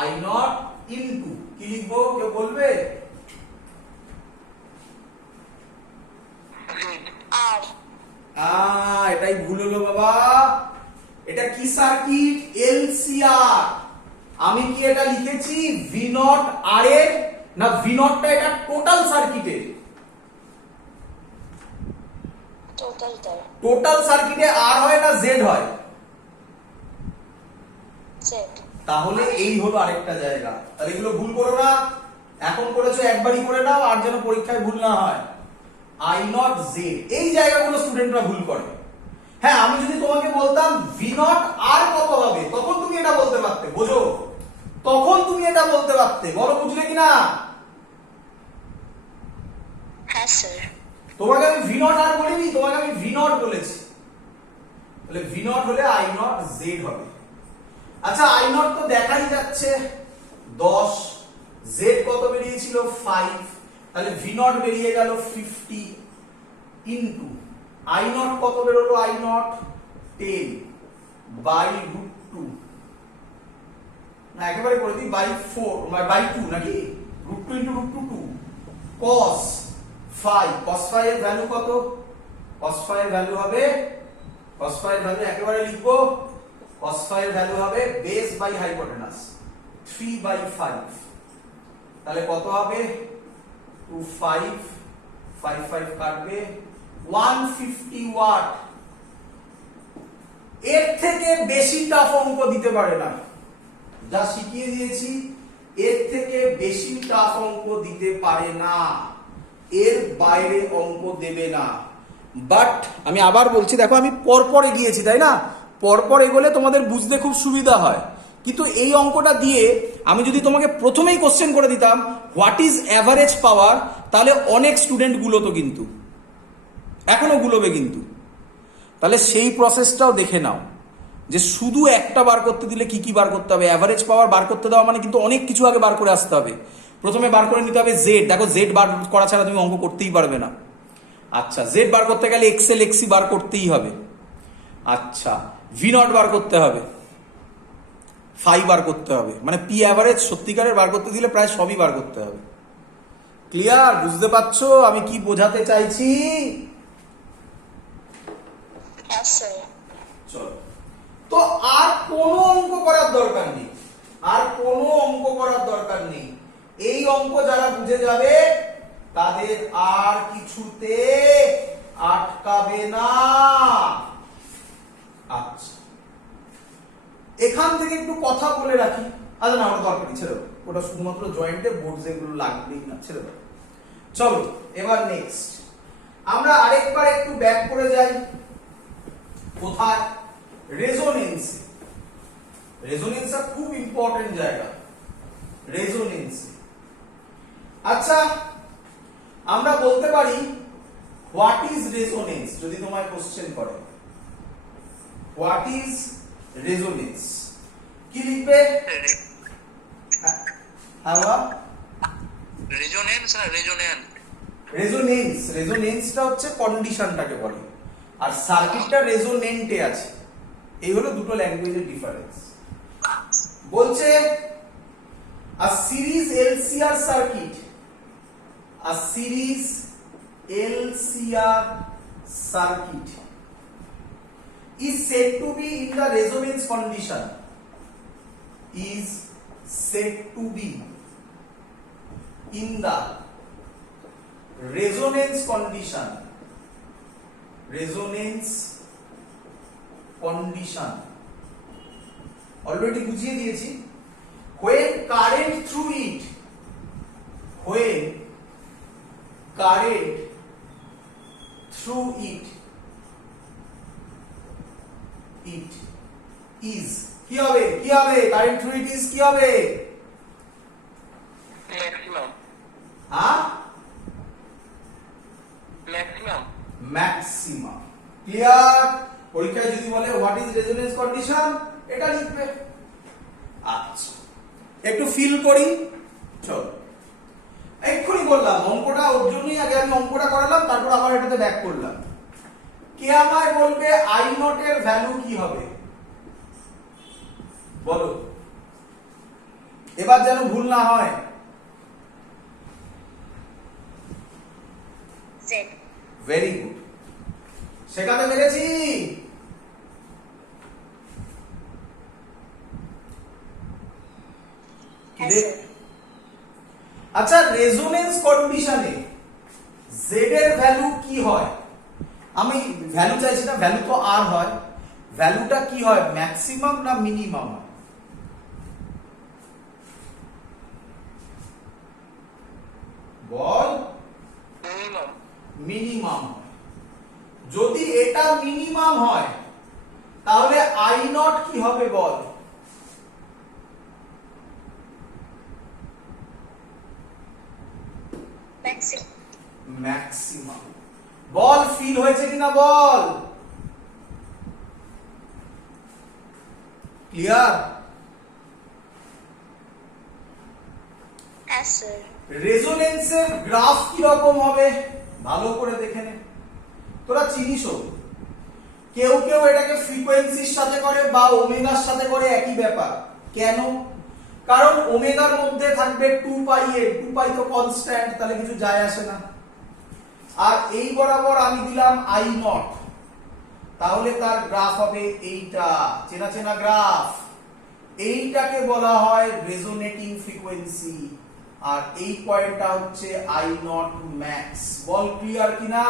I not into কি লিখবো কেউ বলবে? এটাই ভুল হলো বাবা। এটা কি সার্কিট? এলসিআর। আমি কি এটা লিখেছি ভি নট আর এর, না ভি নটটা এটা টোটাল সার্কিটের? টোটাল সার্কিটে আর হয় না জেড হয়? তাহলে এই হলো আরেকটা জায়গা। তাহলে এগুলো ভুল করো না, এখন করেছো একবারই করে নাও, আর যেন পরীক্ষায় ভুল না হয়। আই নট জেড, এই জায়গাগুলো স্টুডেন্টরা ভুল করে। হ্যাঁ, আমি যদি তোমাকে বলতাম ভি নট আর কত হবে, তখন তুমি এটা বলতে পারতে, বোঝো, তখন তুমি এটা বলতে পারতে। বলো বুঝলে কিনা? হ্যাঁ স্যার। তোমাকে আমি ভি নট আর বলিনি, তোমাকে আমি ভি নট বলেছি। তাহলে ভি নট হলে আই নট জেড হবে। আচ্ছা, আই নট তো দেখাই যাচ্ছে 10, জেড কত বেরিয়েছিল 5, তাহলে ভি নট বেরিয়ে গেল 50 ইনটু আই নট কত বেরোলো? আই নট 10 বাই √2, না একেবারে করে দিই বাই 4 বাই 2 নাকি, √2 ইনটু √2 cos 5, cos 5 এর ভ্যালু কত? cos 5 এর ভ্যালু হবে, cos 5 এর ভ্যালু একেবারে লিখবো, cos 5 এর ভ্যালু হবে বেস বাই হাইপোটেনাস 3/5, তাহলে কত হবে? 2 5 5 5 কাটবে 150 ওয়াট। এর থেকে বেশি টাফ অঙ্ক দিতে পারে না, যা শিখিয়ে দিয়েছি এর থেকে বেশি টাফ অঙ্ক দিতে পারে না, এর বাইরে অঙ্ক দেবে না। বাট আমি আবার বলছি, দেখো আমি পরপর গিয়েছি তাই না, পরপর এগোলে তোমাদের বুঝতে খুব সুবিধা হয়। কিন্তু এই অঙ্কটা দিয়ে আমি যদি তোমাকে প্রথমেই কোশ্চেন করে দিতাম হোয়াট ইজ অ্যাভারেজ পাওয়ার, তাহলে অনেক স্টুডেন্ট গুলোতো, কিন্তু এখনো গুলোবে কিন্তু। তাহলে সেই প্রসেসটাও দেখে নাও, যে শুধু একটা বার করতে দিলে কি কি বার করতে হবে। অ্যাভারেজ পাওয়ার বার করতে দেওয়া মানে কিন্তু অনেক কিছু আগে বার করে আসতে হবে। প্রথমে বার করে নিতে হবে জেড। দেখো জেড বার করা ছাড়া তুমি অঙ্ক করতেই পারবে না। আচ্ছা, জেড বার করতে গেলে এক্সেল এক্সি বার করতেই হবে। আচ্ছা, ভি নট বার করতে হবে, ফাই বার করতে হবে, মানে পি অ্যাভারেজ সত্যিকারের বার করতে দিলে প্রায় সবই বার করতে হবে। ক্লিয়ার? বুঝতে পারছো আমি কি বোঝাতে চাইছি? হ্যাঁ স্যার। চলো, তো আর কোনো অঙ্ক করার দরকার নেই, আর কোনো অঙ্ক করার দরকার নেই। এই অঙ্ক যারা বুঝে যাবে তাদের আর কিছুতে আটকাবে না। আচ্ছা, এখান থেকে একটু কথা বলে রাখি। আচ্ছা না, ওটা দরকার নেই, ছেড়ে দাও, ওটা শুধুমাত্র জয়েন্টে বোর্ড যেগুলো লাগবেই না, ছেড়ে দাও। চলো এবার নেক্সট আমরা আরেকবার একটু ব্যাক করে যাই। কোথায়? রেজোনেন্স। রেজোনেন্সটা খুব ইম্পর্টেন্ট জায়গা, রেজোনেন্স। আচ্ছা, আমরা বলতে পারি হোয়াট ইজ রেজোনেন্স, যদি তোমায় কোশ্চেন করে হোয়াট ইজ রেজোনেন্স, কি লিখবে? হ্যাঁ, রেজোনেন্স না রেজোন্যান্ট? রেজোনেন্স, রেজোনেন্সটা হচ্ছে কন্ডিশনটাকে বলে, আর সার্কিটটা রেজোনেন্টে আছে। এই হলো দুটো ল্যাঙ্গুয়েজের ডিফারেন্স। বলছে a series LCR circuit, a series LCR circuit is said to be in the resonance condition, is said to be in the resonance condition, resonance condition already বুঝিয়ে দিয়েছি। when current through it, when current through it is কি হবে? কি হবে? current through it is কি হবে? Maximum. হ্যাঁ, maximum. Maximum. Clear? পরীক্ষায় যদি বলে হোয়াট ইজ রেজোনেন্স কন্ডিশন, এটা লিখবে। আচ্ছা, একটু ফিল করি। চল, এক্ষুনি বললাম অঙ্কটা, ওর জন্যই আগে আমি অঙ্কটা করালাম, তারপর আবার এটাতে ব্যাক করলাম। কে আমায় বলবে আই নট এর ভ্যালু কি হবে? বলো। এবার যেন ভুল না হয়। Z. ভেরি গুড, শেখাতে পেরেছি। Yes, sir. আচ্ছা, রেজোনেন্স কন্ডিশনে জেড এর ভ্যালু কি হয়? আমি ভ্যালু চাইছি না, ভ্যালু তো আর হয়, ভ্যালুটা কি হয়, ম্যাক্সিমাম না মিনিমাম? বল। মিনিমাম। মিনিমাম। যদি এটা মিনিমাম হয় তাহলে আই নট কি হবে বল? Maximum. ম্যাক্সিমাম। বল, ফিল হয়েছে কিনা বল? ক্লিয়ার? Yes, sir. রেজোনেন্সের গ্রাফ কি রকম হবে ভালো করে দেখে নে। তোরা চিনিসও, কেউ কেউ এটাকে ফ্রিকোয়েন্সির সাথে করে বা ওমেগার সাথে করে, একই ব্যাপার। কেন? কারণ ওমেগার মধ্যে থাকবে 2 পাই এ, 2 পাই তো কনস্ট্যান্ট, তাহলে কিছু যায় আসে না। আর এই বরাবর আমি দিলাম আই নট, তাহলে তার গ্রাফ হবে এইটা, চেনা চেনা গ্রাফ। এইটাকে বলা হয় রেজোনেটিং ফ্রিকোয়েন্সি, আর এই পয়েন্টটা হচ্ছে I not max. Ball clear কিনা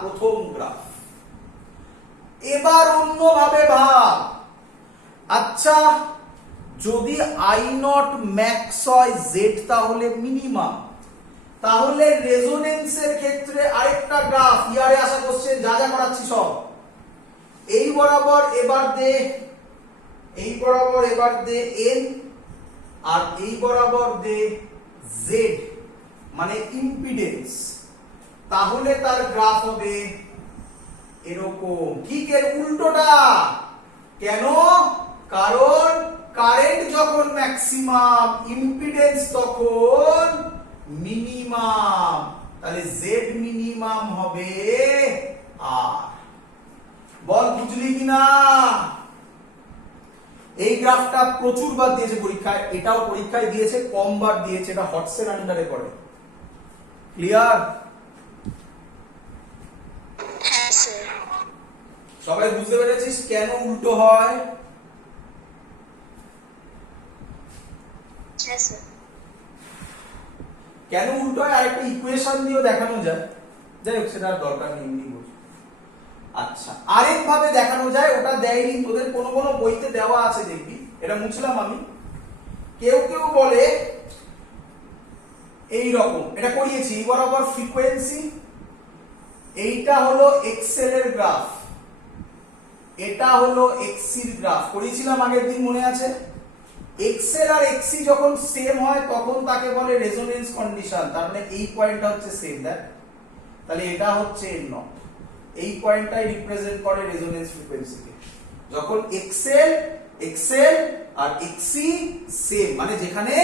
প্রথম গ্রাফ? এবার অন্যভাবে ভাব। আচ্ছা, যদি আই নট ম্যাক্স হয়, জেড তাহলে মিনিমাম, তাহলে রেজোনেন্সের ক্ষেত্রে আরেকটা গ্রাফ, ইয়ারে আসা কোশ্চেন, যা যা করাচ্ছি সব এই বরাবর এবার দে, এই বরাবর এবার দে এন, আর এই বরাবর দে জেড, মানে ইম্পিডেন্স। তাহলে তার গ্রাফ হবে এরকম, ঠিক এর উল্টোটা। কেন? কারণ কারেন্ট যখন ম্যাক্সিমাম, ইম্পিডেন্স তখন মিনিমাম, তাহলে জেড মিনিমাম হবে আর। বল বুঝলি কিনা? এই গ্রাফটা প্রচুর বার দিয়েছে পরীক্ষায়, এটাও পরীক্ষায় দিয়েছে, কম বার দিয়েছে, এটা হটসের আন্ডারে পড়ে। ক্লিয়ার? Yes, sir. সবাই বুঝতে পেরেছিস কেন উল্টো হয়? Yes, sir. কেন উল্টো হয় আরেকটা ইকুয়েশন দিয়েও দেখানো যায়, যাই হোক সেটা দরকার নেই, এমনি বুঝ। আচ্ছা, আরেক ভাবে দেখানো যায়, ওটা দেয়নি তোদের, কোন কোন বইতে দেওয়া আছে দেখবি, এটা মুছলাম আমি। কেউ কেউ বলে এই রকম, এটা করিয়েছি, এই বরাবর ফ্রিকোয়েন্সি, এইটা হলো এক্সেল এর গ্রাফ, এটা হলো এক্সির গ্রাফ, করিয়েছিলাম আগের দিন, মনে আছে? এক্সেল আর এক্সি যখন সেম হয় তখন তাকে বলে রেজোনেন্স কন্ডিশন, তার মানে এই পয়েন্টটা হচ্ছে সেম, দেখ, তাহলে এটা হচ্ছে এন নট, এই পয়েন্টটাই রিপ্রেজেন্ট করে রেজোনেন্স ফ্রিকোয়েন্সিকে। যখন এক্সেল এক্সেল আর এক্সি সেম, মানে যেখানে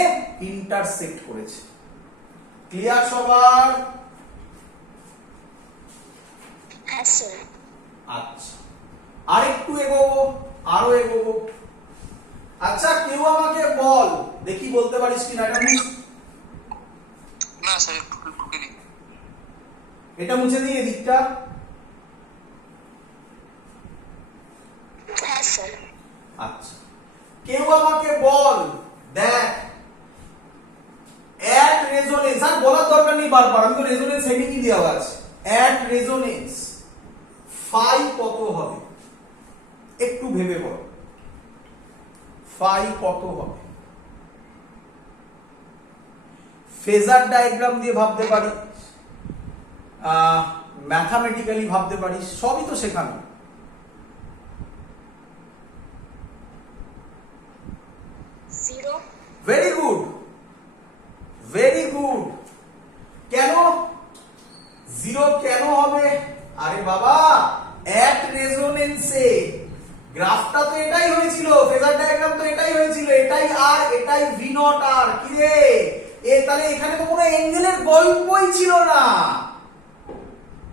ইন্টারসেক্ট করেছে। ক্লিয়ার সবার? Yes, sir. আচ্ছা, আরেকটু এগোবো, আরো এগোবো। আচ্ছা, কেউ আমাকে বল, দেখি বলতে পারিস কিনা, এটা না স্যার, একটু ঢুকে দিই। এটা মুছে দিই এদিকটা। Yes, sir. আচ্ছা, কেউ আমাকে বল, দেখ অ্যাট রেজোনেন্স, আর বলার দরকার নেই বারবার, আমি তো রেজোনেন্স হেডিংই দেওয়া আছে। অ্যাট রেজোনেন্স ফাই কত হবে? একটু ভেবে বল, ফাই কত হবে? ফেজার ডায়াগ্রাম দিয়ে ভাবতে পারি, ম্যাথামেটিক্যালি ভাবতে পারিস, সবই তো শেখানো। Zero. Very good, very good. কেন জিরো কেন হবে? আরে বাবা, অ্যাট রেজোনেন্সে গ্রাফটা তো এটাই হয়েছিল, ফেজার ডায়াগ্রাম তো এটাই হয়েছিল, এটাই আর এটাই ভি নট আর। কি রে, তাহলে এখানে তো কোনো অ্যাঙ্গেলের গল্পই ছিল না।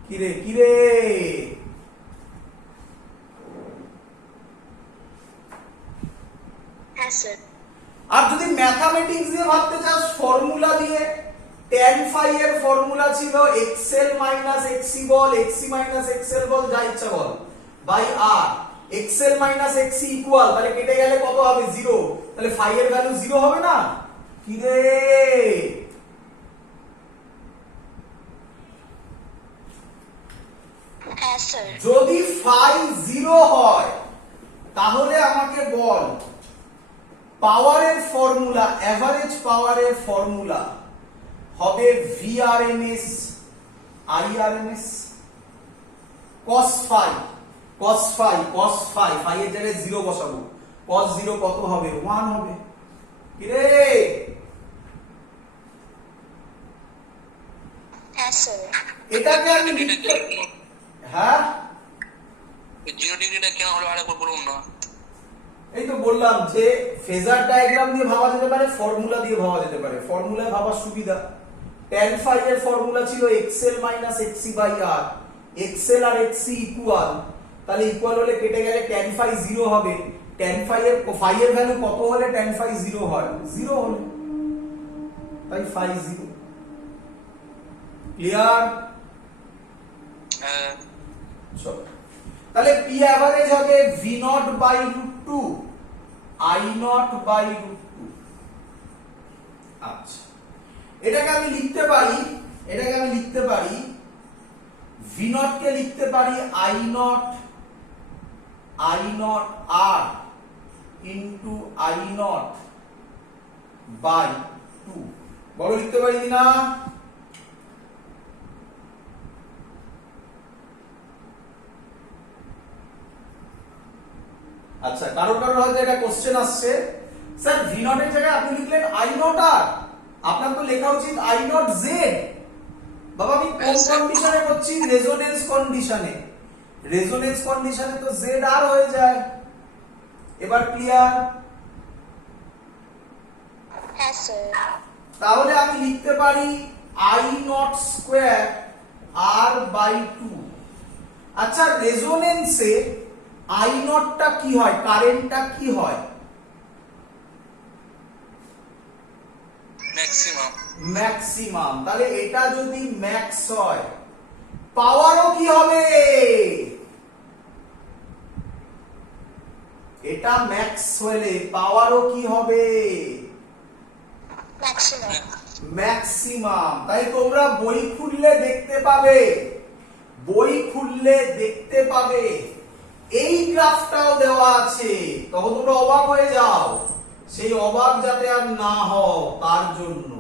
কি রে, কি রে? Yes, sir. আর যদি ম্যাথামেটিক্স দিয়ে ভাবতে চাস ফর্মুলা দিয়ে, tan phi এর ফর্মুলা ছিল xl মাইনাস xc বল, xc মাইনাস xl বল, যা ইচ্ছা বল, by r। xl minus xc equal, তাহলে কেটে গেলে কত হবে? 0। তাহলে phi এর ভ্যালু 0 হবে না? কি রে? হ্যাঁ স্যার। যদি phi 0 হয় তাহলে আমাকে বল পাওয়ারের ফর্মুলা, এভারেজ পাওয়ারের ফর্মুলা হবে VRMS IRMS cos phi, cos phi, cos phi, phi এর জায়গায় 0 বসাবো, cos 0 কত হবে? 1 হবে। কি রে? হ্যাঁ স্যার। এটাকে আমি লিখতে, হ্যাঁ 0 ডিগ্রিটা কেন হলো আরেকবার বলুন না। এই তো বললাম যে ফেজার ডায়াগ্রাম দিয়ে ভাবা যেতে পারে, ফর্মুলা দিয়ে ভাবা যেতে পারে। ফর্মুলায় ভাবার সুবিধা, tan phi এর ফর্মুলা ছিল xl minus xc by r, xl আর xc ইকুয়াল, তাহলে ইকুয়াল হলে কেটে গেলে tan phi 0 হবে। tan phi এর ভ্যালু কত হলে tan phi 0 হয়? 0 হলে, তাই phi 0। ক্লিয়ার? হ্যাঁ চলো, তাহলে p অ্যাভারেজ হবে v naught by √2 i naught by √2। আচ্ছা, এটাকে আমি লিখতে পারি v নট কে লিখতে পারি i naught r into i naught by 2। বড় লিখতে পারি কিনা? আচ্ছা, কারোর হয়তো এটা কোশ্চেন আসছে, স্যার ভি নট এর জায়গায় আপনি লিখলেন আই নট আর, আপনার তো লেখা উচিত আই নট জেড। বাবা আমি কোন কন্ডিশনে করছি? রেজোনেন্স কন্ডিশনে। রেজোনেন্স কন্ডিশনে তো জেড আর হয়ে যায়। এবার ক্লিয়ার? হ্যাঁ স্যার। তাহলে আমি লিখতে পারি i naught square r by 2। আচ্ছা, রেজোনেন্সে আই নটটা কি হয়? কারেন্টটা কি হয়? ম্যাক্সিমাম। ম্যাক্সিমাম। তাহলে এটা যদি ম্যাক্স হয়, পাওয়ারও কি হবে? এটা ম্যাক্স হলে পাওয়ারও কি হবে? ম্যাক্সিমাম। ম্যাক্সিমাম। তাই তোমরা বই খুললে দেখতে পাবে এই গ্রাফটাও দেওয়া আছে, তখন তোমরা অবাক হয়ে যাও। সেই অবাক যাতে আর না হও তার জন্য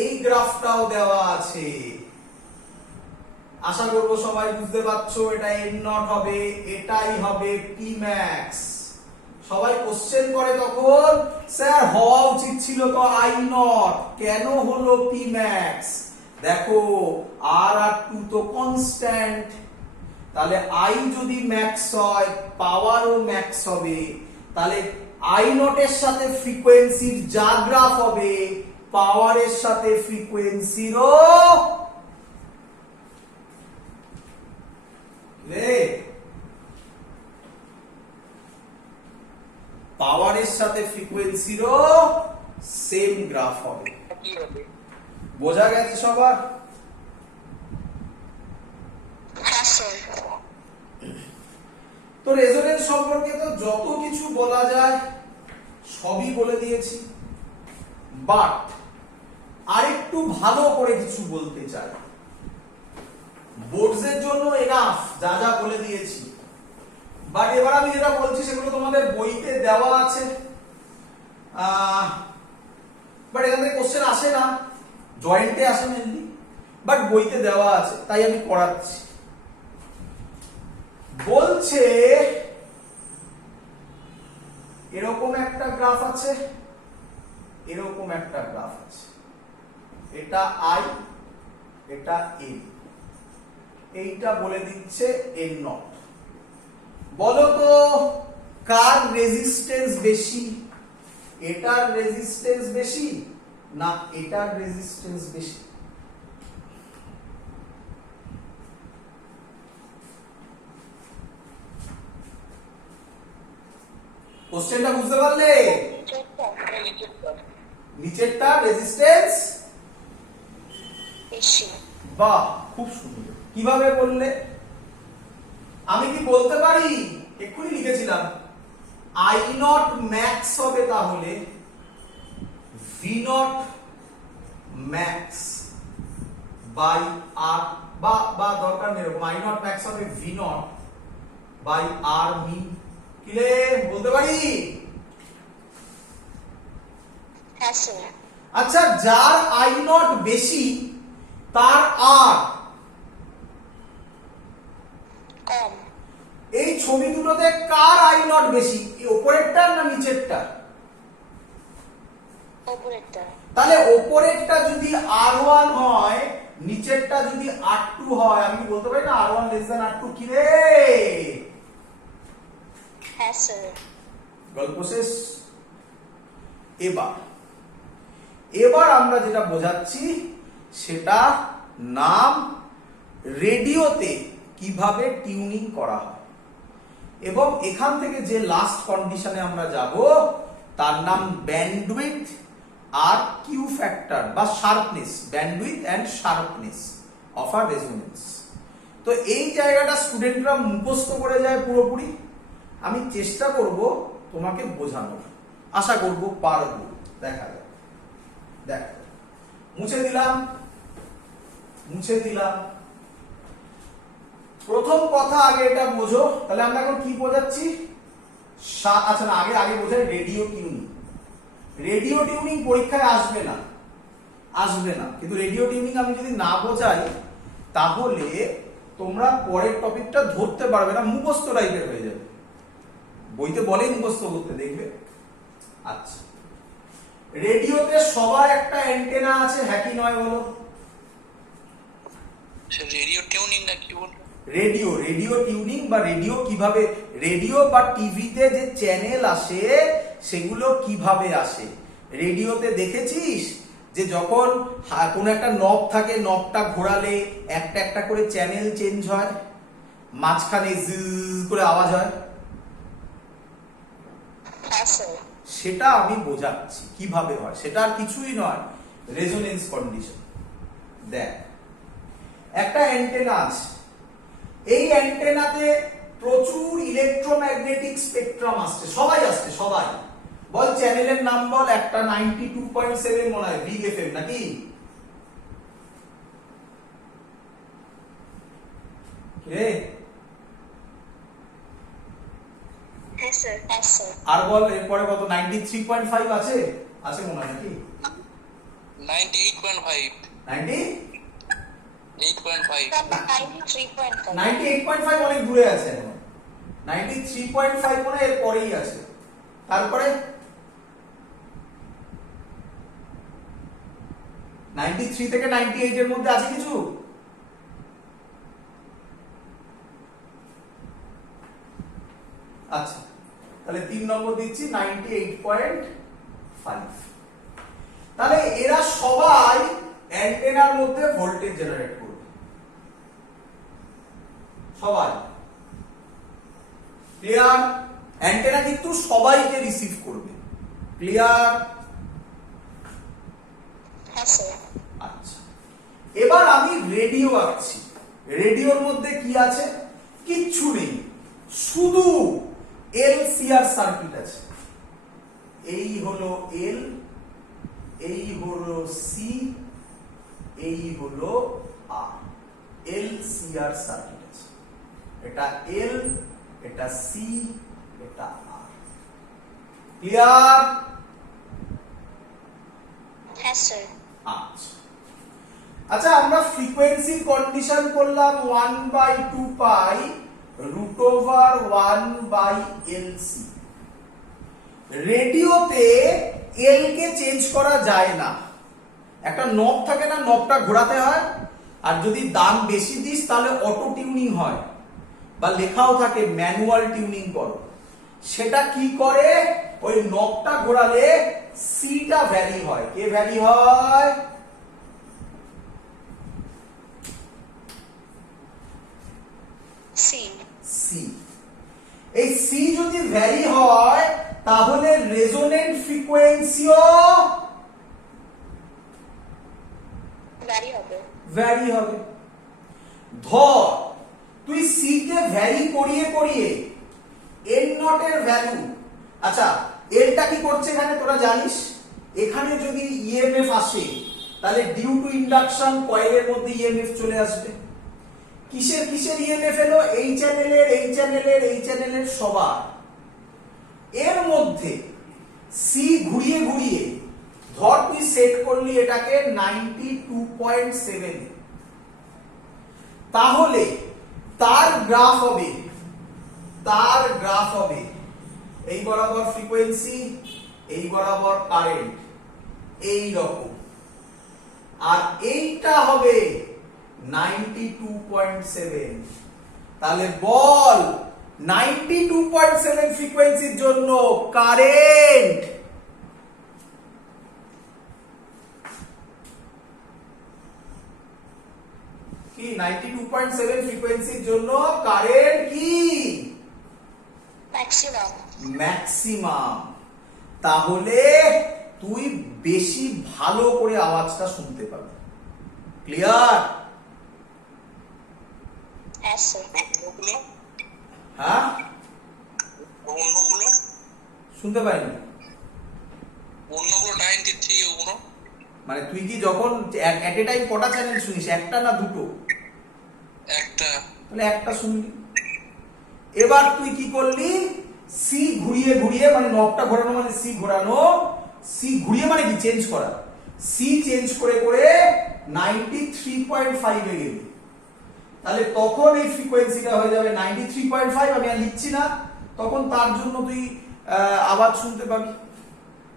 এই গ্রাফটাও দেওয়া আছে। আশা করবো সবাই বুঝতে পারছো। এটা n নট হবে, এটাই হবে p max। সবাই কোশ্চেন করে তখন, স্যার হওয়া উচিত ছিল তো i নট, কেন হলো p max? দেখো r আর 2 তো কনস্ট্যান্ট, তাহলে i যদি ম্যাক্স হয় পাওয়ারও ম্যাক্স হবে। তাহলে i নট এর সাথে ফ্রিকোয়েন্সির যা গ্রাফ হবে, পাওয়ারের সাথে ফ্রিকোয়েন্সিরও পাওয়ারের সাথে ফ্রিকোয়েন্সিরও সেম গ্রাফ হবে। বোঝা গেছে সবার? হ্যাঁ স্যার। তো রেজোনেন্স সম্পর্কে তো যত কিছু বলা যায় সবই বলে দিয়েছি, বাট আরেকটু ভালো করে কিছু বলতে চাই। বোর্ডসের জন্য এনাফ যা যা বলে দিয়েছি, বাট এবার আমি যেটা বলছি সেগুলো তোমাদের বইতে দেওয়া আছে, বাট এখান থেকে কোশ্চেন আসে না, জয়েন্টে আসে মেনলি, বাট বইতে দেওয়া আছে তাই আমি পড়াচ্ছি। বলছে এরকম একটা গ্রাফ আছে, এরকম একটা গ্রাফ আছে, এটা আই, এটা এন, এইটা বলে দিচ্ছে এন নট। বলো তো কার রেজিস্ট্যান্স বেশি? এটার রেজিস্ট্যান্স বেশি না এটার রেজিস্ট্যান্স বেশি? কোশ্চেনটা বুঝতে পারলে? নিচেরটা রেজিস্ট্যান্স বেশি। বাহ, খুব সুন্দর। কিভাবে বললে? আমি কি বলতে পারি, এক্ষুনি লিখেছিলাম, আই নট ম্যাক্স হবে তাহলে ভি নট ম্যাক্স বাই আর, বা দরকার নেই, আই নট ম্যাক্স হবে ভি নট বাই আর মিন। কিলে বলতে পারি? হ্যাঁ স্যার। আচ্ছা, যার আই নট বেশি তার আর কম। এই ছবি দুটোতে কার আই নট বেশি, এই উপরেরটা না নিচেরটা? ওপরেরটা। তাহলে উপরেরটা যদি R1 হয়, নিচেরটা যদি R2 হয়, আমি কি বলতে পারি না R1 লেস দ্যান R2? কি রে? হ্যাঁ স্যার। গল্প শেষ। এবার আমরা যেটা বোঝাচ্ছি সেটা নাম রেডিওতে কিভাবে টিউনিং করা হয়, এবং এখান থেকে যে লাস্ট কন্ডিশনে আমরা যাব তার নাম ব্যান্ডউইথ আর কিউ ফ্যাক্টর বা sharpness, bandwidth and sharpness of a resonance. তো এই জায়গাটা স্টুডেন্টরা মুখস্থ করে যায় পুরোপুরি। আমি চেষ্টা করব তোমাকে বোঝানোর, আশা করব পারবো। দেখা যাক। দেখ, মুছে দিলাম। প্রথম কথা আগে এটা বোঝো, তাহলে আমরা এখন কি বোঝাচ্ছি? আচ্ছা না, আগে বোঝাই রেডিও টিউনিং। রেডিও টিউনিং পরীক্ষায় আসবে না, কিন্তু রেডিও টিউনিং আমি যদি না বোঝাই তাহলে তোমরা পরের টপিকটা ধরতে পারবে না, মুখস্থ টাইপের হয়ে যাবে। বইতে বলেই মুখস্থ করতে, দেখবে। আচ্ছা, রেডিওতে সবার একটা অ্যান্টেনা আছে, হ্যাঁ কি নয় বলো? রেডিও টিউনিং না কি বলবো? রেডিও টিউনিং বা রেডিও কিভাবে, রেডিও বা টিভিতে যে চ্যানেল আসে সেগুলো কিভাবে আসে। রেডিওতে দেখেছিস যে যখন কোন একটা নব থাকে, নবটা ঘোরালে একটা একটা করে চ্যানেল চেঞ্জ হয়, মাঝখানে জিজ করে আওয়াজ হয়। হ্যাঁ স্যার। সেটা আমি বোঝাচ্ছি কিভাবে হয়। সেটা আর কিছুই নয়, রেজোনেন্স কন্ডিশন। দেখ, একটা অ্যান্টেনা আছে, এই অ্যান্টেনাতে প্রচুর ইলেকট্রোম্যাগনেটিক স্পেকট্রাম আসছে, সবাই বল চ্যানেলের নাম বল। একটা 92.7 মনে হয় বিগ এফএম, নাকি? রে হ্যাঁ স্যার। হ্যাঁ স্যার। আর বল এরপরে কত? 93.5 আছে মনে হয়, নাকি? 98.5 98.5 অনেক দূরে আছে এখন। 93.5 মনে হয় এর পরেই আছে। তারপরে 93 থেকে 98 এর মধ্যে আছে কিছু? আচ্ছা, তাহলে 3 নম্বর দিচ্ছি 98.5। তাহলে এরা সবাই অ্যান্টেনার মধ্যে ভোল্টেজ জেনারেট করবে, সবাই। ক্লিয়ার? অ্যান্টেনা কিন্তু সবাইকে রিসিভ করবে। ক্লিয়ার? হ্যাঁ স্যার। আচ্ছা, এবার আমি রেডিও আঁকছি। রেডিওর মধ্যে কি আছে? কিচ্ছু নেই, শুধু এলসিআর সার্কিট আছে। এই হলো এল, এই হলো সি, এই হলো আর। এলসিআর সার্কিট আছে। এটা এল, এটা সি, এটা আর। ক্লিয়ার? হ্যাঁ স্যার। আচ্ছা, আমরা ফ্রিকোয়েন্সির কন্ডিশন করলাম 1/2 পাই √1/LC। রেডিওতে এল কে চেঞ্জ করা যায় না। একটা নব থাকে না, নবটা ঘোরাতে হয়, আর যদি দাম বেশি দিস তাহলে অটো টিউনিং হয়, বা লেখাও থাকে ম্যানুয়াল টিউনিং করো। সেটা কি করে? ওই নবটা ঘোরালে সিটা ভ্যারি হয়। কে ভ্যারি হয়? সি। সি। এই সি যদি ভ্যারি হয় তাহলে রেজোনেন্ট ফ্রিকোয়েন্সিও ভ্যারি হবে। ভ্যারি হবে। ধর তুই সি কে ভ্যারি করিয়ে করিয়ে এন নট এর ভ্যালু, আচ্ছা এলটা কি করছে এখানে তোরা জানিস, এখানে যদি ইএমএফ আসে তাহলে ডিউ টু ইন্ডাকশন কয়েলের মধ্যে ইএমএফ চলে আসবে। কিসের কিসের ইএমএফ এলো, এই চ্যানেলের, এই চ্যানেলের, এই চ্যানেলের সবার। এর মধ্যে সি ঘুরিয়ে ঘুরিয়ে ধর তুই সেট করলি এটাকে 92.7, তাহলে তার গ্রাফ হবে এই বরাবর ফ্রিকোয়েন্সি, এই বরাবর কারেন্ট, এই রকম, আর এইটা হবে 92.7। তাহলে বল 92.7 ফ্রিকোয়েন্সির জন্য কারেন্ট কি, 92.7 ফ্রিকোয়েন্সির জন্য কারেন্ট কি, ম্যাক্সিমাম। ম্যাক্সিমাম। তাহলে তুই বেশি ভালো করে আওয়াজটা শুনতে পাবি। ক্লিয়ার? হ্যাঁ স্যার। অন্যগুলো হ্যাঁ, অন্যগুলো শুনতে পাইনি। অন্যগুলো 93 ওগুলো মানে তুই কি যখন এট এ টাইম কটা চ্যানেল শুনিস, একটা না দুটো? একটা। তাহলে একটা শুনলি। এবার তুই কি করলি, সি ঘুরিয়ে ঘুরিয়ে, মানে নবটা ঘোরানো মানে সি ঘোরানো, সি ঘুরিয়ে মানে কি চেঞ্জ করা, সি চেঞ্জ করে করে 93.5 এ গেলি, তাহলে তখন এই ফ্রিকোয়েন্সিটা হয়ে যাবে 93.5। আমি আর লিখছি না, তখন তার জন্য তুই আওয়াজ শুনতে পাবি।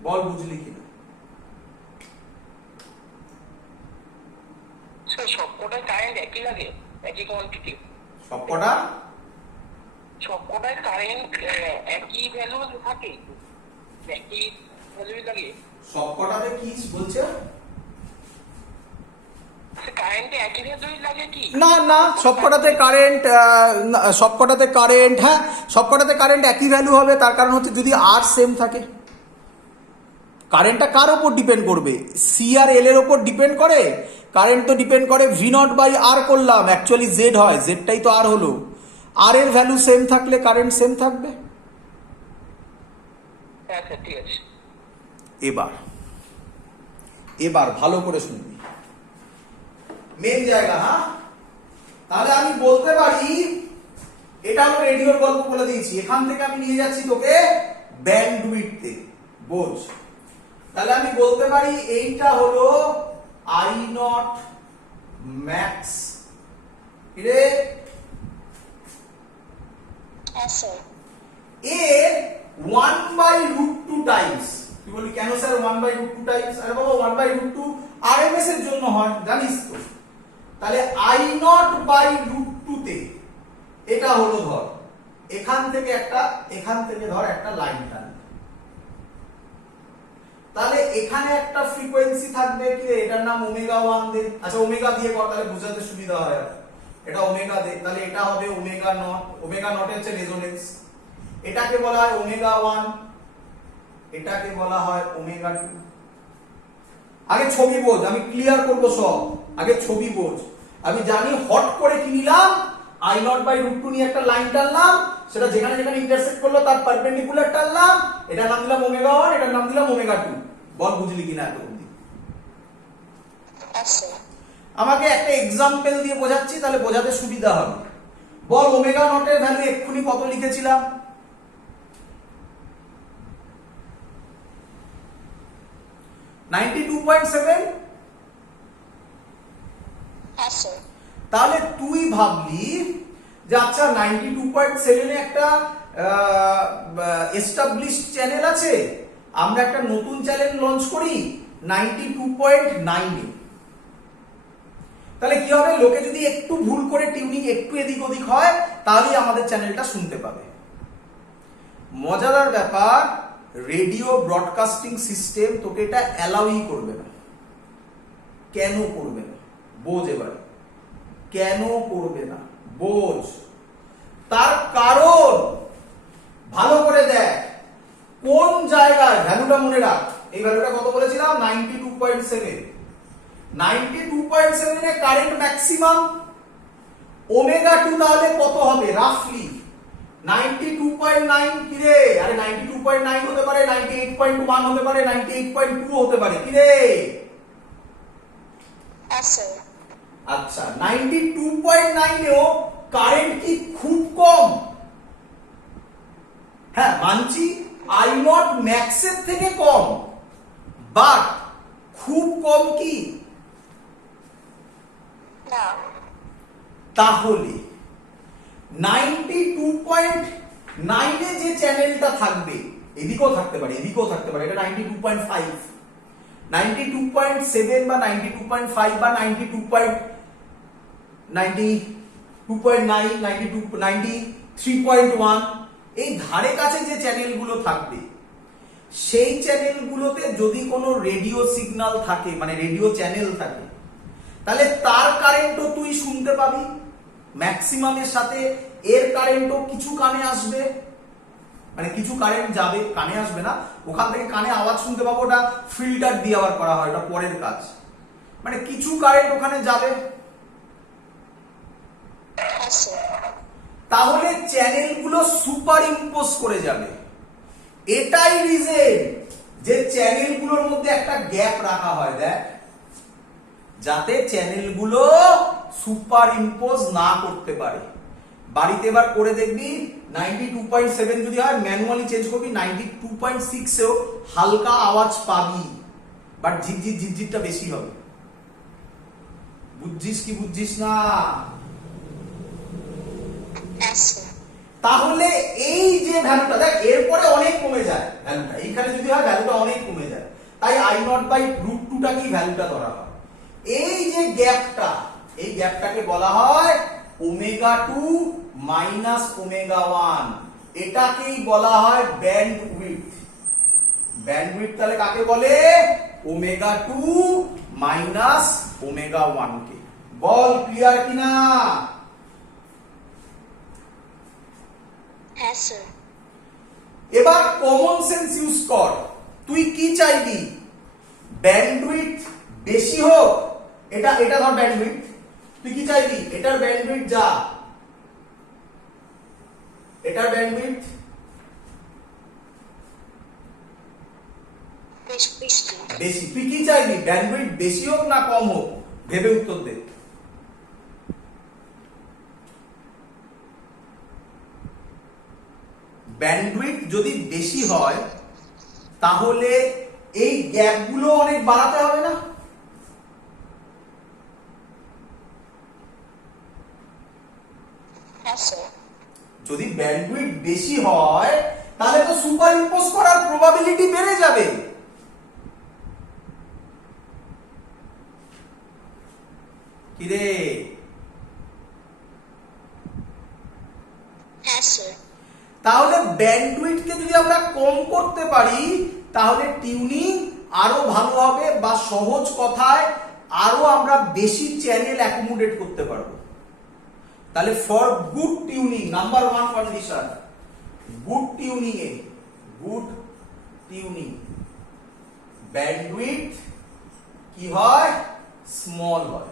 বল বুঝলি কিনা? স্যার সবকটাই কারেন্ট একই লাগে, একই কোয়ান্টিটি? সবকটা সবকটাই কারেন্ট একই ভ্যালু থাকে, একই ভ্যালুই লাগে? সবকটাতে কি বলছে? কারেন্টে একই ভ্যালুই লাগে কি? না না, সবকটাতে কারেন্ট, সবকটাতে কারেন্ট, হ্যাঁ সবকটাতে কারেন্ট একই ভ্যালু হবে। তার কারণ হচ্ছে যদি আর সেম থাকে। কারেন্টটা কার উপর ডিপেন্ড করবে, সি আর এল এর উপর ডিপেন্ড করে? কারেন্ট তো ডিপেন্ড করে ভি নট বাই আর করলাম, অ্যাকচুয়ালি জেড হয়, জেডটাই তো আর হলো। আর এর ভ্যালু সেম থাকলে কারেন্ট সেম থাকবে। হ্যাঁ স্যার ঠিক আছে। এবার এবার ভালো করে শুনবি, মেন জায়গা। হ্যাঁ, তাহলে আমি বলতে পারি, এটা হলো রেডিওর গল্প বলে দিয়েছি, এখান থেকে আমি নিয়ে যাচ্ছি তোকে ব্যান্ডউইডথে, বোঝ। তাহলে আমি বলতে পারি এইটা হলো আই নট ম্যাক্স, রে হ্যাঁ স্যার। এর 1/√2 টাইমস। তুই বলি কেন স্যার 1/√2 টাইমস? আরে বাবা 1/√2 আরএমএস এর জন্য হয়, জানিস তো। তাহলে আই নট বাই √2 তে এটা হলো, ধর এখান থেকে ধর একটা লাইন টান, তাহলে এখানে একটা ফ্রিকোয়েন্সি থাকবে কি রে, এটার নাম ওমেগা 1 দে। আচ্ছা ওমেগা দিয়ে কর, তাহলে বোঝাতে সুবিধা হয়। এটা ওমেগা দে, তাহলে এটা হবে ওমেগা নট। ওমেগা নট হচ্ছে রেজোনেন্স, এটাকে বলা হয় ওমেগা 1, এটাকে বলা হয় ওমেগা 2। আগে ছবি বোঝ, আমি ক্লিয়ার করব সব, আগে ছবি বোঝ। আমি জানি হট করে কি নিলাম, আই নট বাই √2 নিয়ে একটা লাইন টানলাম, সেটা যেখানে যেখানে ইন্টারসেক্ট করলো তার পারপেন্ডিকুলার টানলাম, এটার নাম দিলাম ওমেগা 1, এটার নাম দিলাম ওমেগা 2। বল বুঝলি কিনা এত অবধি? হ্যাঁ স্যার। আমাকে একটা এক্সাম্পল দিয়ে বোঝাচ্ছি, তাহলে বোঝাতে সুবিধা হবে। বল ওমেগা নট এর ভ্যালু এক্ষুনি কত লিখেছিলাম? 92.7। হ্যাঁ স্যার। তাহলে তুই ভাবলি যে আচ্ছা 92.7 এ একটা এস্টাবলিশড চ্যানেল আছে, আমরা একটা নতুন চ্যানেল লঞ্চ করি 92.9 এ। তাহলে কি হবে, লোকে যদি একটু ভুল করে টিউনিং একটু এদিক ওদিক হয়, তাহলেই আমাদের চ্যানেলটা শুনতে পাবে। মজাদার ব্যাপার, রেডিও ব্রডকাস্টিং সিস্টেম তোকে এটা অ্যালাউই করবে না। কেন করবে না বোঝ এবারে, কেন করবে না বোঝ। তার কারণ ভালো করে দেখ, কোন জায়গায় ভ্যালুটা মনে রাখ, এই ভ্যালুটা কত বলেছিলাম 92.7, 92.7 এ কারেন্ট ম্যাক্সিমাম, ওমেগা 2 তাহলে কত হবে রাফলি 92.9 কি রে, আরে 92.9 হতে পারে, 98.1 হতে পারে, 98.2 হতে পারে কি রে। Yes, sir. আচ্ছা 92.9 এও কারেন্ট কি খুব কম? হ্যাঁ মানছি আই নট ম্যাক্সের থেকে কম, বাট খুব কম কি? No. তাহলে 92.9 এ যে চ্যানেলটা থাকবে, এদিকেও থাকতে পারে এদিকেও থাকতে পারে, এটা 92.5, 92.7 বা 92.5 বা 92.9, 93.1 এই ধারে কাছে যে চ্যানেলগুলো থাকবে, সেই চ্যানেলগুলোতে যদি কোনো রেডিও সিগন্যাল থাকে, মানে রেডিও চ্যানেল থাকে, তাহলে তার কারেন্টও তুই শুনতে পাবি ম্যাক্সিমামের সাথে, এর কারেন্টও কিছু কানে আসবে, মানে কিছু কারেন্ট যাবে, কানে আসবে না, ওখান থেকে কানে আওয়াজ শুনতে পাবো, ওটা ফিল্টার দিয়ে আবার করা হয়, ওটা পরের কাজ, মানে কিছু কারেন্ট ওখানে যাবে। Yes, sir. তাহলে চ্যানেলগুলো সুপার ইম্পোজ করে যাবে। এটাই রিজন যে চ্যানেলগুলোর মধ্যে একটা গ্যাপ রাখা হয়, দেখ, যাতে চ্যানেলগুলো সুপার ইম্পোজ না করতে পারে। বাড়িতে এবার করে দেখবি 92.7 যদি হয় ম্যানুয়ালি চেঞ্জ করবি, 92.6 এও হালকা আওয়াজ পাবি, বাট ঝিরঝির ঝিরঝিরটা বেশি হবে। বুঝছিস কি বুঝছিস না? Yes, sir. তাহলে এই যে ভ্যালুটা দেখ, এরপরে অনেক কমে যায় ভ্যালুটা, এইখানে যদি হয় ভ্যালুটা অনেক কমে যায়, তাই আই নট বাই রুট 2 টা কি ভ্যালুটা ধরা হয়। এই যে গ্যাপটা, এই গ্যাপটাকে বলা হয় ওমেগা 2 মাইনাস ওমেগা 1, এটাকেই বলা হয় ব্যান্ডউইডথ। ব্যান্ডউইডথ তাহলে কাকে বলে? ওমেগা 2 মাইনাস ওমেগা 1 কে। বল ক্লিয়ার কিনা? Yes, sir. এবার কমন সেন্স ইউজ কর, তুই কি চাইবি? ব্যান্ডউইডথ বেশি হোক, এটা ধর ব্যান্ডউইডথ, তুই কি চাইবি? এটার ব্যান্ডউইডথ যা, এটার ব্যান্ডউইডথ বেশি, তুই কি চাইবি? ব্যান্ডউইডথ বেশি হোক না কম হোক? ভেবে উত্তর দে। ব্যান্ডউইডথ যদি বেশি হয় তাহলে এই গ্যাপগুলো অনেক বাড়াতে হবে না? Yes, sir. যদি ব্যান্ডউইডথ বেশি হয় তাহলে তো সুপার ইম্পোজ করার প্রবাবিলিটি বেড়ে যাবে। কি রে? Yes, sir. তাহলে ব্যান্ডউইডথকে যদি আমরা কম করতে পারি তাহলে টিউনিং আরো ভালো হবে, বা সহজ কথায় আরো আমরা বেশি চ্যানেল অ্যাকোমোডেট করতে পারবো। তাহলে for good tuning, number 1 condition, good tuning A, good tuning bandwidth কি হয়? স্মল হয়।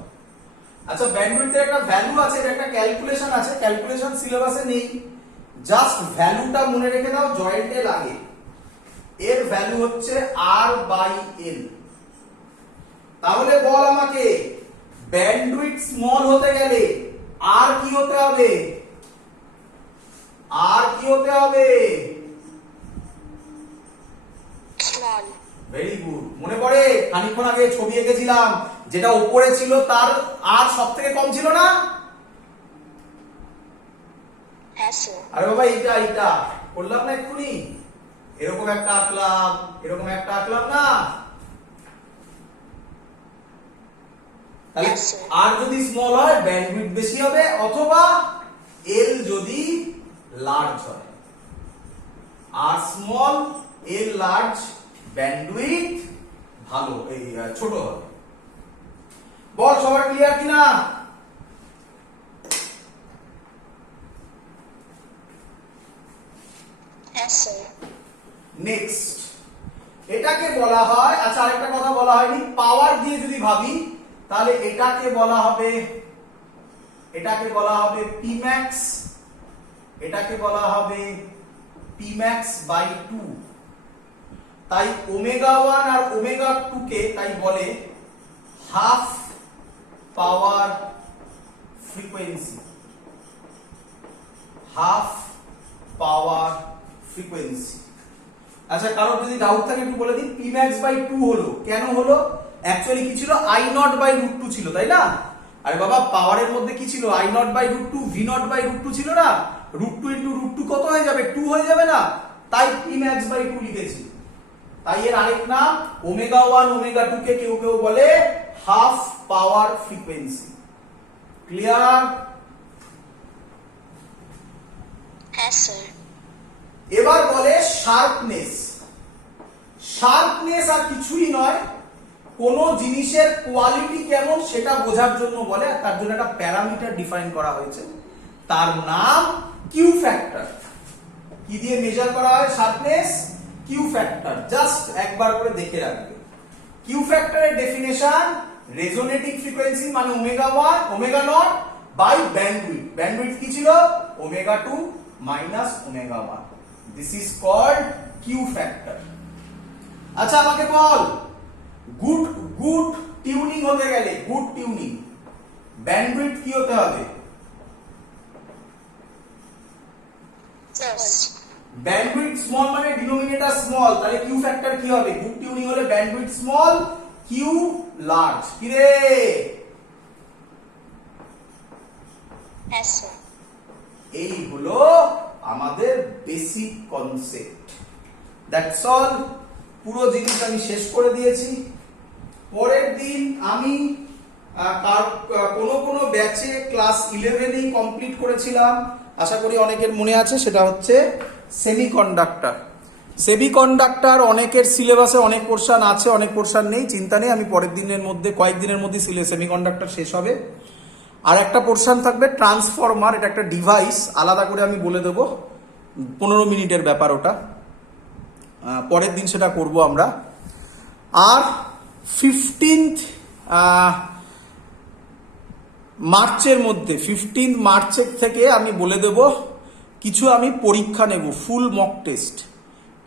আচ্ছা ব্যান্ডউইডথের একটা ভ্যালু আছে, এর একটা ক্যালকুলেশন আছে, ক্যালকুলেশন সিলেবাসে নেই, জাস্ট ভ্যালুটা মনে রেখে দাও, জয়েন্টে লাগে। এর ভ্যালু হচ্ছে R/L। তাহলে বল আমাকে, ব্যান্ডউইডথ স্মল হতে গেলে আর কি হতে হবে? আর কি হতে হবে? Small. Very good. মনে পড়ে খানিকক্ষণ আগে ছবি এঁকেছিলাম, যেটা উপরে ছিল তার আর সব থেকে কম ছিল না? Yes, sir. আরে বাবা এইটা করলাম না এক্ষুনি, এরকম একটা আঁকলাম, এরকম একটা আঁকলাম না? তাহলে Yes, sir. আর যদি স্মল হয় ব্যান্ডউইডথ বেশি হবে, অথবা এল যদি লার্জ হয়। আর স্মল, এল লার্জ, ব্যান্ডউইডথ ভালো, এই ছোট হবে। বল সবার ক্লিয়ার কিনা? Yes, sir. নেক্সট এটাকে বলা হয়, আচ্ছা আরেকটা কথা বলা হয়নি, পাওয়ার দিয়ে যদি ভাবি তাহলে এটাকে বলা হবে Pmax, এটাকে বলা হবে Pmax বাই 2। তাই ওমেগা 1 আর ওমেগা 2 কে তাই বলে হাফ পাওয়ার ফ্রিকোয়েন্সি, হাফ পাওয়ার ফ্রিকোয়েন্সি। আচ্ছা কারোর যদি ডাউট থাকে একটু বলে দিন, Pmax বাই 2 হলো কেন হলো? অ্যাকচুয়ালি কি ছিল, I0 বাই √2 ছিল, তাই না? আরে বাবা পাওয়ারের মধ্যে কি ছিল, I0 বাই √2 V0 বাই √2 ছিল না? √2 ইন্টু √2 কত হয়ে যাবে, 2 হয়ে যাবে না? তাই Pmax বাই 2 লিখেছি। তাই এর আরেক নাম ওমেগা 1 ওমেগা 2 কে কেউ কেউ বলে হাফ পাওয়ার ফ্রিকোয়েন্সি। ক্লিয়ার? হ্যাঁ স্যার। এবার বলে শার্পনেস। শার্পনেস আর কিছুই নয়, কোন জিনিসের কোয়ালিটি কেমন সেটা বোঝার জন্য বলে, আর তার জন্য একটা প্যারামিটার ডিফাইন করা হয়েছে, তার নাম কিউ ফ্যাক্টর। কি দিয়ে মেজার করা হয় শার্পনেস? Q factor. জাস্ট একবার করে দেখে রাখবে। কিউ ফ্যাক্টরের ডেফিনেশন, রেজোনেটিং ফ্রিকোয়েন্সি মানে omega 1 omega 0 by bandwidth. Bandwidth কি ছিল, omega 2 minus omega 1। This is called Q factor. আচ্ছা আমাকে বল, গুড টিউনিং হতে গেলে, গুড টিউনিং ব্যান্ডউইথ কি হতে হবে? ব্যান্ডউইথ স্মল মানে ডিনোমিনেটর স্মল, তাহলে কিউ ফ্যাক্টর কি হবে? গুড টিউনিং হলে ব্যান্ডউইথ স্মল, কিউ লার্জ। কি রে? হ্যাঁ স্যার। এই হলো আমাদের বেসিক কনসেপ্ট। That's all. পুরো জিনিস আমি শেষ করে দিয়েছি। পরের দিন আমি কোন ব্যাচে ক্লাস 11এই কমপ্লিট করেছিলাম, আশা করি অনেকের মনে আছে, সেটা হচ্ছে সেমিকন্ডাক্টর। সেমিকন্ডাক্টর অনেকের সিলেবাসে অনেক পোরশন আছে, অনেক পোরশন নেই, চিন্তা নেই, আমি পরের দিনের মধ্যে কয়েকদিনের মধ্যে সেমিকন্ডাক্টর শেষ হবে। আর একটা পোরশন থাকবে ট্রান্সফরমার, এটা একটা ডিভাইস, আলাদা করে আমি বলে দেবো, 15 মিনিটের ব্যাপার ওটা, পরের দিন সেটা করব আমরা। আর 15 মার্চের মধ্যে, 15 মার্চের থেকে আমি বলে দেব কিছু আমি পরীক্ষা নেব, ফুল মক টেস্ট।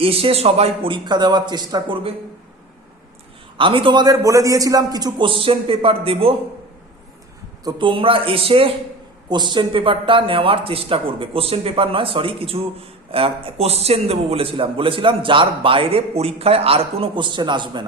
এসে সবাই পরীক্ষা দেওয়ার চেষ্টা করবে। আমি তোমাদের বলে দিয়েছিলাম কিছু কোশ্চেন পেপার দেব, তো তোমরা এসে কোশ্চেন পেপারটা নেওয়ার চেষ্টা করবে। কোশ্চেন পেপার নয়, সরি, কিছু কোশ্চেন দেবো বলেছিলাম যার বাইরে পরীক্ষায় আর কোনো কোশ্চেন আসবে না।